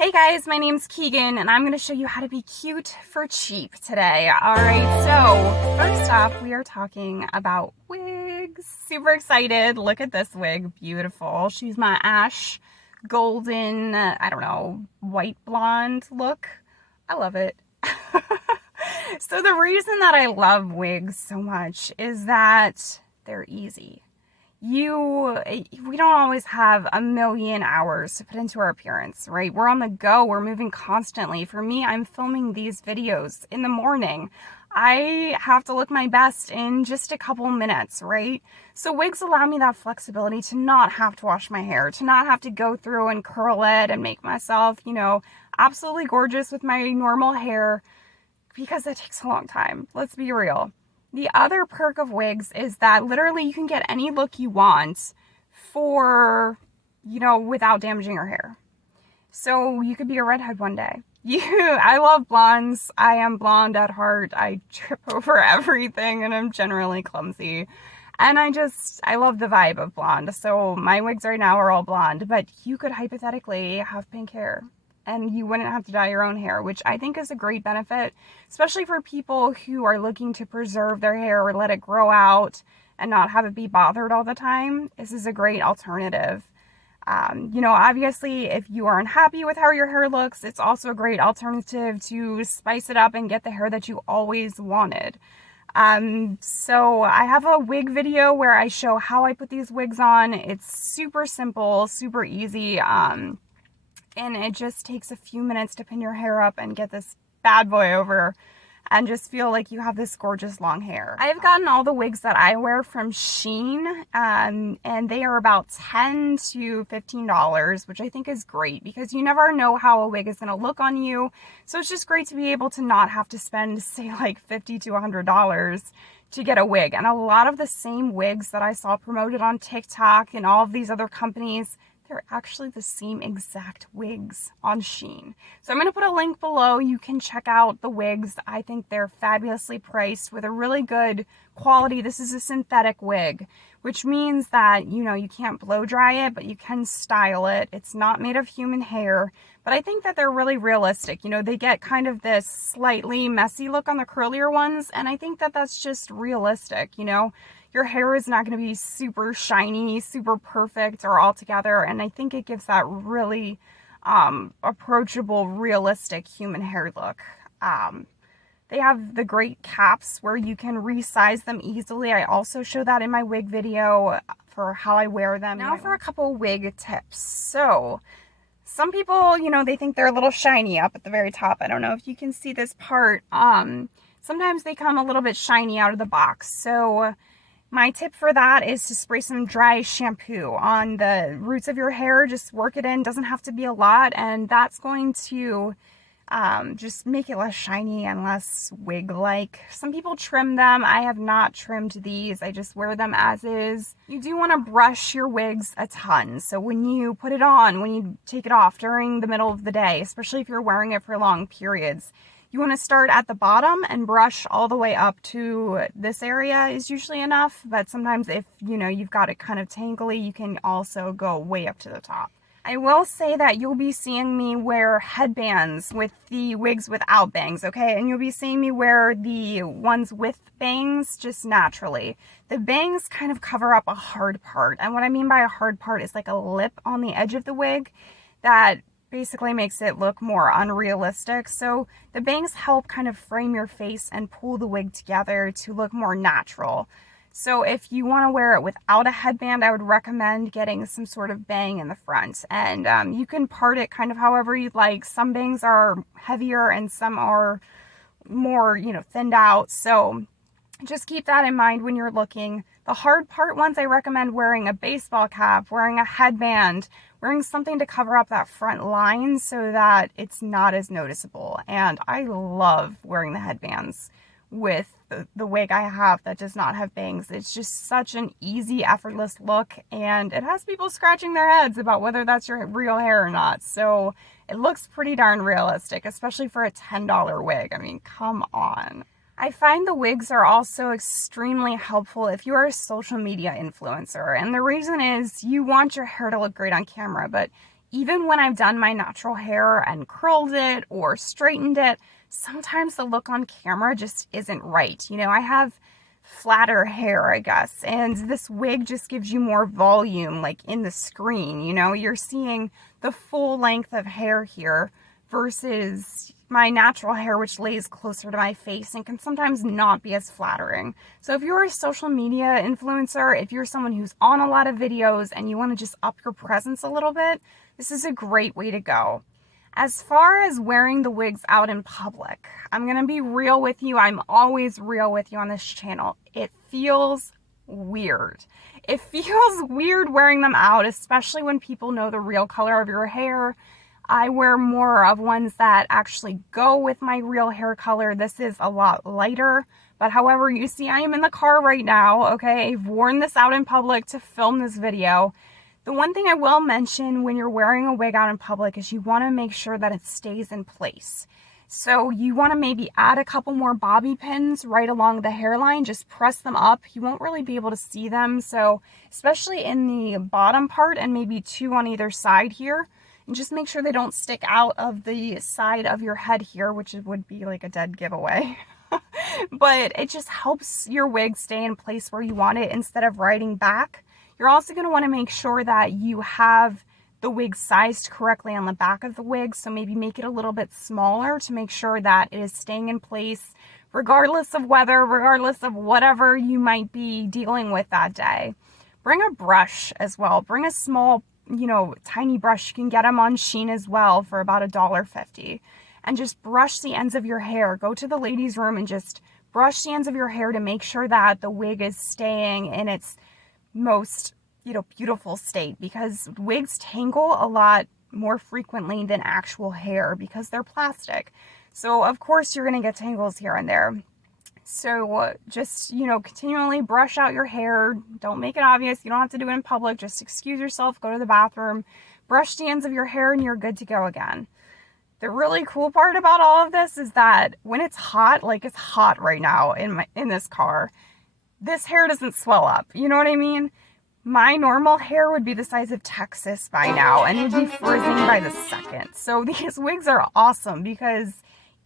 Hey guys, my name's Keegan and I'm going to show you how to be cute for cheap today. Alright, so first off we are talking about wigs. Super excited. Look at this wig. Beautiful. She's my ash golden, I don't know, white blonde look. I love it. So the reason that I love wigs so much is that they're easy. We don't always have a million hours to put into our appearance, right? We're on the go, we're moving constantly. For me, I'm filming these videos in the morning. I have to look my best in just a couple minutes, right? So wigs allow me that flexibility to not have to wash my hair, to not have to go through and curl it and make myself, absolutely gorgeous with my normal hair, because that takes a long time. Let's be real. The other perk of wigs is that literally you can get any look you want for, without damaging your hair. So you could be a redhead one day. I love blondes. I am blonde at heart. I trip over everything and I'm generally clumsy. And I love the vibe of blonde. So my wigs right now are all blonde, but you could hypothetically have pink hair. And you wouldn't have to dye your own hair, which I think is a great benefit, especially for people who are looking to preserve their hair or let it grow out and not have it be bothered all the time. This is a great alternative. Obviously, if you are unhappy with how your hair looks, it's also a great alternative to spice it up and get the hair that you always wanted. So I have a wig video where I show how I put these wigs on. It's super simple, super easy. And it just takes a few minutes to pin your hair up and get this bad boy over and just feel like you have this gorgeous long hair. I've gotten all the wigs that I wear from Shein, and they are about $10 to $15, which I think is great because you never know how a wig is going to look on you. So it's just great to be able to not have to spend, say, like $50 to $100 to get a wig. And a lot of the same wigs that I saw promoted on TikTok and all of these other companies, they're actually the same exact wigs on Shein. So I'm going to put a link below. You can check out the wigs. I think they're fabulously priced with a really good quality. This is a synthetic wig, which means that, you can't blow dry it, but you can style it. It's not made of human hair, but I think that they're really realistic. They get kind of this slightly messy look on the curlier ones, and I think that that's just realistic, Your hair is not going to be super shiny, super perfect or all together. And I think it gives that really approachable, realistic human hair look. They have the great caps where you can resize them easily. I also show that in my wig video for how I wear them. Now for a couple wig tips. So some people, they think they're a little shiny up at the very top. I don't know if you can see this part. Sometimes they come a little bit shiny out of the box. So my tip for that is to spray some dry shampoo on the roots of your hair. Just work it in. Doesn't have to be a lot. And that's going to just make it less shiny and less wig-like. Some people trim them. I have not trimmed these. I just wear them as is. You do want to brush your wigs a ton. So when you put it on, when you take it off during the middle of the day, especially if you're wearing it for long periods, you want to start at the bottom and brush all the way up to this area is usually enough. But sometimes if, you've got it kind of tangly, you can also go way up to the top. I will say that you'll be seeing me wear headbands with the wigs without bangs, okay? And you'll be seeing me wear the ones with bangs just naturally. The bangs kind of cover up a hard part. And what I mean by a hard part is like a lip on the edge of the wig that basically makes it look more unrealistic. So the bangs help kind of frame your face and pull the wig together to look more natural. So if you want to wear it without a headband, I would recommend getting some sort of bang in the front. And you can part it kind of however you'd like. Some bangs are heavier and some are more, thinned out. So just keep that in mind when you're looking. The hard part ones, I recommend wearing a baseball cap, wearing a headband, wearing something to cover up that front line so that it's not as noticeable. And I love wearing the headbands with the wig I have that does not have bangs. It's just such an easy, effortless look, and it has people scratching their heads about whether that's your real hair or not. So it looks pretty darn realistic, especially for a $10 wig. I mean, come on. I find the wigs are also extremely helpful if you are a social media influencer. And the reason is you want your hair to look great on camera, but even when I've done my natural hair and curled it or straightened it, sometimes the look on camera just isn't right. You know, I have flatter hair, I guess, and this wig just gives you more volume, like in the screen, you know, you're seeing the full length of hair here versus my natural hair, which lays closer to my face and can sometimes not be as flattering. So if you're a social media influencer, if you're someone who's on a lot of videos and you want to just up your presence a little bit, this is a great way to go. As far as wearing the wigs out in public, I'm going to be real with you. I'm always real with you on this channel. It feels weird. It feels weird wearing them out, especially when people know the real color of your hair. I wear more of ones that actually go with my real hair color. This is a lot lighter, but however, you see I am in the car right now, okay? I've worn this out in public to film this video. The one thing I will mention when you're wearing a wig out in public is you want to make sure that it stays in place. So you want to maybe add a couple more bobby pins right along the hairline, just press them up. You won't really be able to see them. So especially in the bottom part and maybe two on either side here, and just make sure they don't stick out of the side of your head here, which would be like a dead giveaway. But it just helps your wig stay in place where you want it instead of riding back. You're also going to want to make sure that you have the wig sized correctly on the back of the wig. So maybe make it a little bit smaller to make sure that it is staying in place regardless of weather, regardless of whatever you might be dealing with that day. Bring a brush as well. Bring a small, you know, tiny brush. You can get them on Shein as well for about $1.50. And just brush the ends of your hair. Go to the ladies' room and just brush the ends of your hair to make sure that the wig is staying in its most, you know, beautiful state, because wigs tangle a lot more frequently than actual hair because they're plastic. So of course you're going to get tangles here and there. So just, you know, continually brush out your hair. Don't make it obvious. You don't have to do it in public. Just excuse yourself, go to the bathroom, brush the ends of your hair, and you're good to go again. The really cool part about all of this is that when it's hot, like it's hot right now in this car, this hair doesn't swell up. You know what I mean? My normal hair would be the size of Texas by now, and it'd be frizzing by the second. So these wigs are awesome because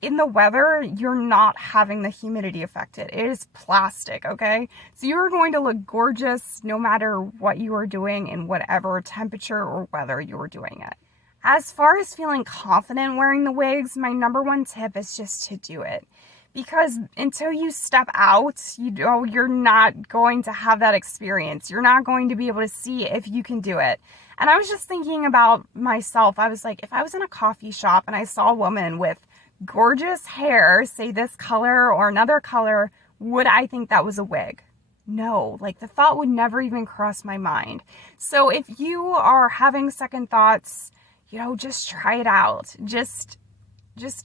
in the weather, you're not having the humidity affected. It is plastic, okay? So you are going to look gorgeous no matter what you are doing in whatever temperature or weather you are doing it. As far as feeling confident wearing the wigs, my number one tip is just to do it. Because until you step out, you know, you're not going to have that experience. You're not going to be able to see if you can do it. And I was just thinking about myself. I was like, if I was in a coffee shop and I saw a woman with gorgeous hair, say this color or another color, would I think that was a wig? No, like the thought would never even cross my mind. So if you are having second thoughts, you know, just try it out. Just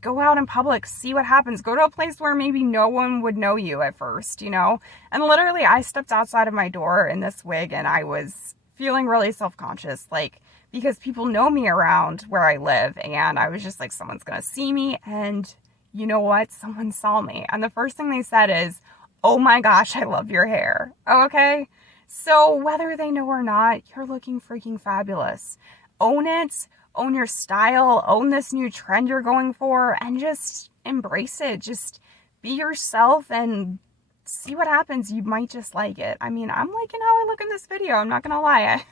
go out in public, see what happens. Go to a place where maybe no one would know you at first, you know? And literally, I stepped outside of my door in this wig and I was feeling really self-conscious, like, because people know me around where I live. And I was just like, someone's gonna see me. And you know what? Someone saw me. And the first thing they said is, oh my gosh, I love your hair. Okay? So whether they know or not, you're looking freaking fabulous. Own it. Own your style, own this new trend you're going for, and just embrace it. Just be yourself and see what happens. You might just like it. I mean, I'm liking how I look in this video. I'm not gonna lie.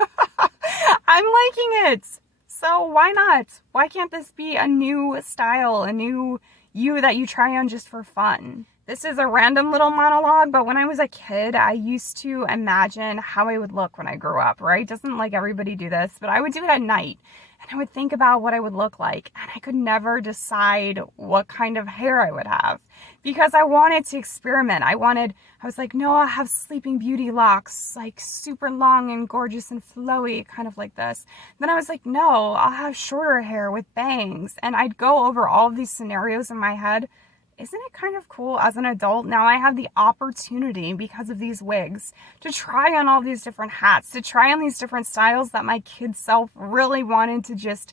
I'm liking it. So why not? Why can't this be a new style, a new you that you try on just for fun? This is a random little monologue, but when I was a kid, I used to imagine how I would look when I grew up, right? Doesn't like everybody do this, but I would do it at night. And I would think about what I would look like, and I could never decide what kind of hair I would have because I wanted to experiment. I was like, no, I'll have Sleeping Beauty locks, like super long and gorgeous and flowy, kind of like this. Then I was like, no, I'll have shorter hair with bangs. And I'd go over all of these scenarios in my head. Isn't it kind of cool as an adult? Now I have the opportunity because of these wigs to try on all these different hats, to try on these different styles that my kid self really wanted to just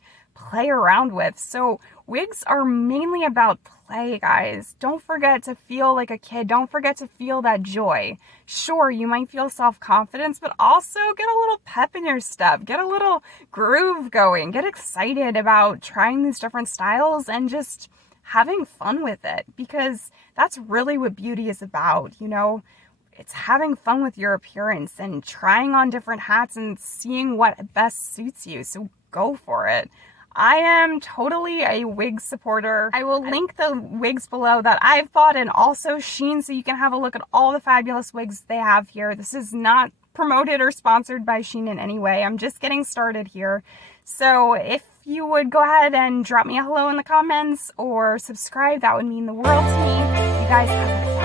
play around with. So wigs are mainly about play, guys. Don't forget to feel like a kid. Don't forget to feel that joy. Sure, you might feel self-confidence, but also get a little pep in your step. Get a little groove going. Get excited about trying these different styles and just having fun with it, because that's really what beauty is about, you know? It's having fun with your appearance and trying on different hats and seeing what best suits you. So go for it. I am totally a wig supporter. I will link the wigs below that I've bought, and also Shein, so you can have a look at all the fabulous wigs they have here. This is not promoted or sponsored by Shein in any way. I'm just getting started here. So if you would go ahead and drop me a hello in the comments or subscribe, that would mean the world to me. You guys have a